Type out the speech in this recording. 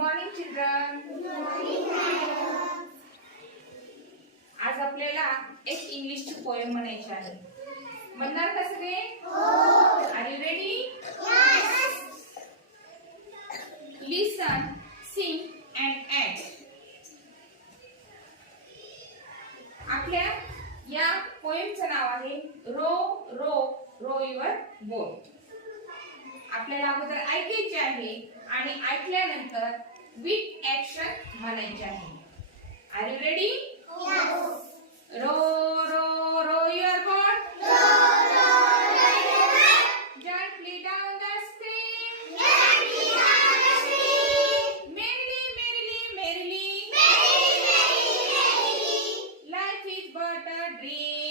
morning children. आज आपल्याला एक इंग्लिशची पोएम म्हणायची आहे. म्हणणार का सगळे? Are you ready? Listen, sing and act. आपल्या या पोएमचं नाव आहे रो रो रो युअर बोट. आपल्याला अगोदर ऐकायचे आहे आणि ऐकल्यानंतर विथ ऍक्शन म्हणायचे आहे. Are you ready? Row row row your boat. Gently down the stream. Merrily, merrily, merrily. Life is but a dream.